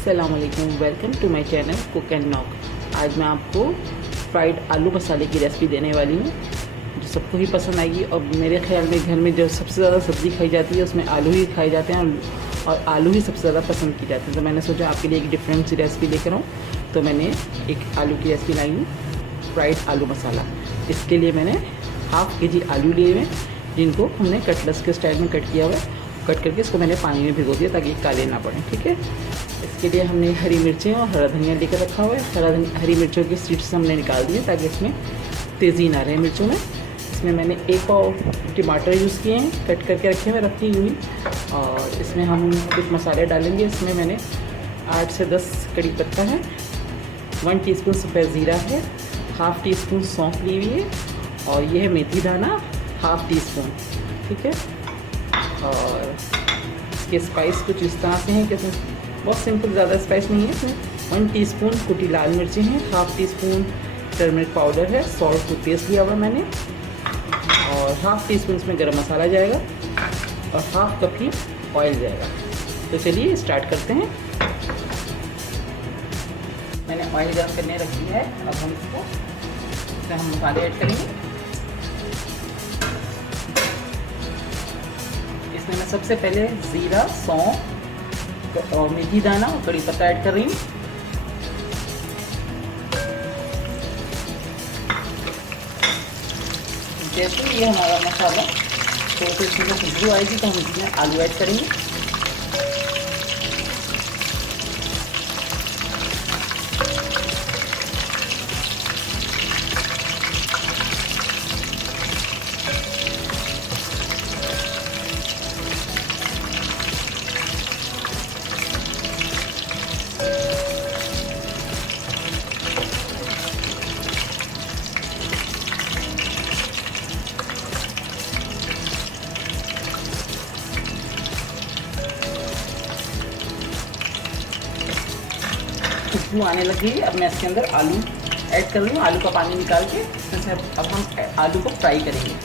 अस्सलाम वालेकुम, welcome to my channel cook and knock. आज मैं आपको फ्राइड आलू मसाले की रेसिपी देने वाली हूँ जो सबको ही पसंद आएगी। और मेरे ख्याल में घर में जो सबसे ज़्यादा सब्ज़ी खाई जाती है उसमें आलू ही खाए जाते हैं और आलू ही सबसे ज़्यादा पसंद की जाती है। तो मैंने सोचा आपके लिए एक डिफरेंट सी रेसिपी लेकर आऊँ। तो मैंने एक आलू की रेसिपी लाई हूँ, फ्राइड आलू मसाला। इसके लिए मैंने हाफ़ केजी आलू लिए हुए जिनको हमने कटलेस के स्टाइल में कट किया हुआ है। कट करके इसको मैंने पानी में भिगो दिया ताकि काले ना पड़े। ठीक है, इसके लिए हमने हरी मिर्चें और हरा धनिया लेकर रखा हुआ है। हरी मिर्चों की सीड्स हमने निकाल दिए ताकि इसमें तेज़ी ना रहे मिर्चों में। इसमें मैंने एक पाव टमाटर यूज़ किए हैं, कट करके रखे हुए रखी हुई। और इसमें हम कुछ मसाले डालेंगे। इसमें मैंने 8 से 10 कड़ी पत्ता है, 1 टीस्पून सफ़ेद ज़ीरा है, हाफ़ टी स्पून सौंफ ली हुई है, और ये है मेथी दाना हाफ़ टी स्पून। ठीक है, और इसके स्पाइस कुछ इस तरह से हैं कि इसमें बहुत सिंपल, ज़्यादा स्पाइस नहीं है। इसमें 1 टीस्पून कुटी लाल मिर्ची हैं, half tea spoon turmeric powder है, सॉल्ट को पेस्ट लिया हुआ मैंने, और हाफ़ टी स्पून इसमें गरम मसाला जाएगा और हाफ़ कप ही ऑयल जाएगा। तो चलिए स्टार्ट करते हैं। मैंने ऑयल गर्म करने रखी है। अब हम इसमें हम मसाले ऐड करेंगे। इसमें मैं सबसे पहले ज़ीरा, सौंफ और मेथी दाना और कड़ी पत्ता ऐड कर रही हूँ। जैसे ये हमारा मसाला थोड़ा सा इसमें खुशबू आएगी तो हम इसमें आलू ऐड करेंगे। खुशबू आने लगी है। अब मैं इसके अंदर आलू ऐड कर रही हूँ। आलू का पानी निकाल के इसमें से अब हम आलू को फ्राई करेंगे।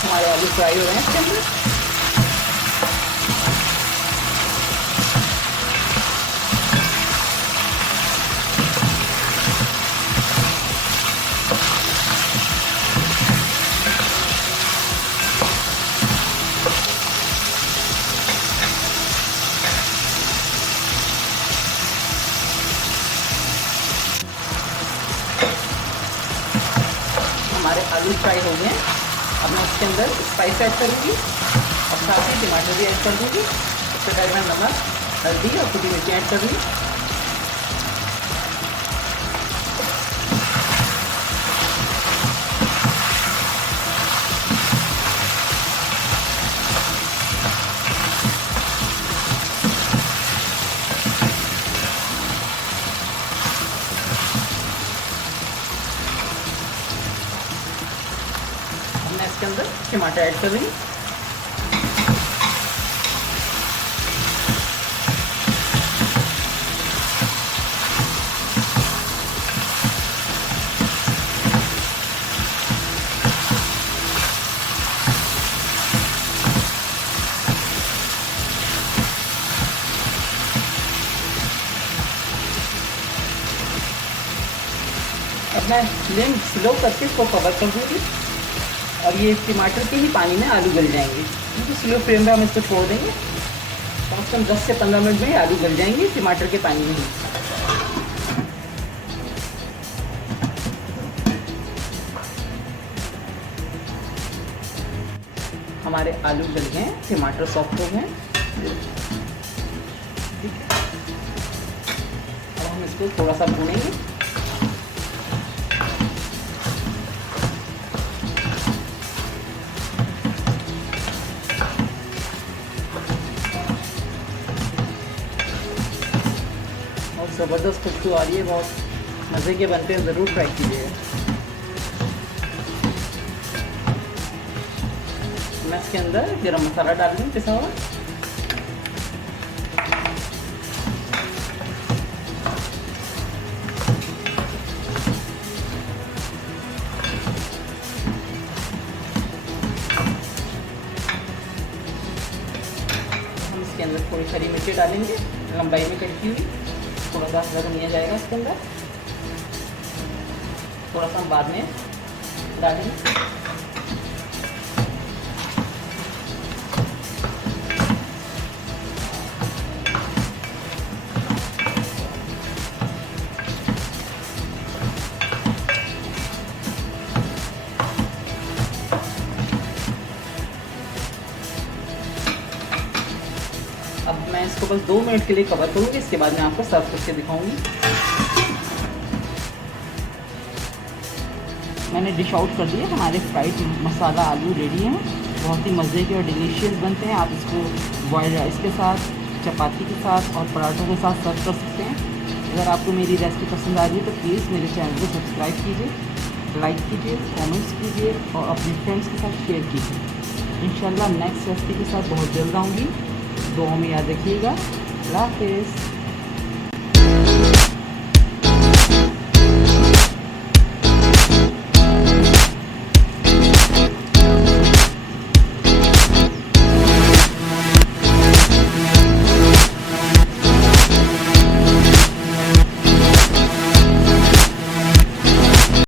हमारे आलू फ्राई हो रहे हैं इसके अंदर। हमारे आलू फ्राई हो गए हैं। अब मैं इसके अंदर स्पाइस ऐड करूँगी और साथ ही टमाटर भी ऐड कर दूँगी। उसके बाद मैं नमक, हल्दी और कुटी मिर्ची ऐड कर दूँगी। मैं इसके अंदर टमाटर ऐड कर रही हूँ। अब मैं फ्लेम स्लो करके इसको कवर कर दूँगी और ये टमाटर के ही पानी में आलू गल जाएंगे। तो स्लो फ्लेम पे हम इसको छोड़ देंगे, कम से कम 10 से 15 मिनट में आलू गल जाएंगे टमाटर के पानी में ही। हमारे आलू गल गए, टमाटर सॉफ्ट हो गए। अब हम इसको थोड़ा सा भूनेंगे। और ज़बरदस्त खुशबू आ रही है, बहुत मज़े के बनते हैं, ज़रूर ट्राई कीजिएगा। मैं इसके अंदर गरम मसाला डाल दूँ पिसा हुआ। हम इसके अंदर थोड़ी हरी मिर्ची डालेंगे, लंबाई में कटी हुई। थोड़ा सा धनिया जाएगा इसके अंदर, थोड़ा सा हम बाद में डालेंगे। अब मैं इसको बस 2 मिनट के लिए कवर करूँगी, इसके बाद मैं आपको सर्व करके दिखाऊंगी। मैंने डिश आउट कर दिया, हमारे फ्राइड मसाला आलू रेडी हैं। बहुत ही मज़े के और डिलीशियस बनते हैं। आप इसको बॉयल्ड राइस के साथ, चपाती के साथ और पराठों के साथ सर्व कर सकते हैं। अगर आपको मेरी रेसिपी पसंद आ रही है तो प्लीज़ मेरे चैनल को सब्सक्राइब कीजिए, लाइक कीजिए, कमेंट्स कीजिए और अपने फ्रेंड्स के साथ शेयर कीजिए। इंशाल्लाह नेक्स्ट रेसिपी के साथ बहुत जल्द आऊँगी। दुआओं में याद रखिएगा। अल्लाह हाफ़िज़।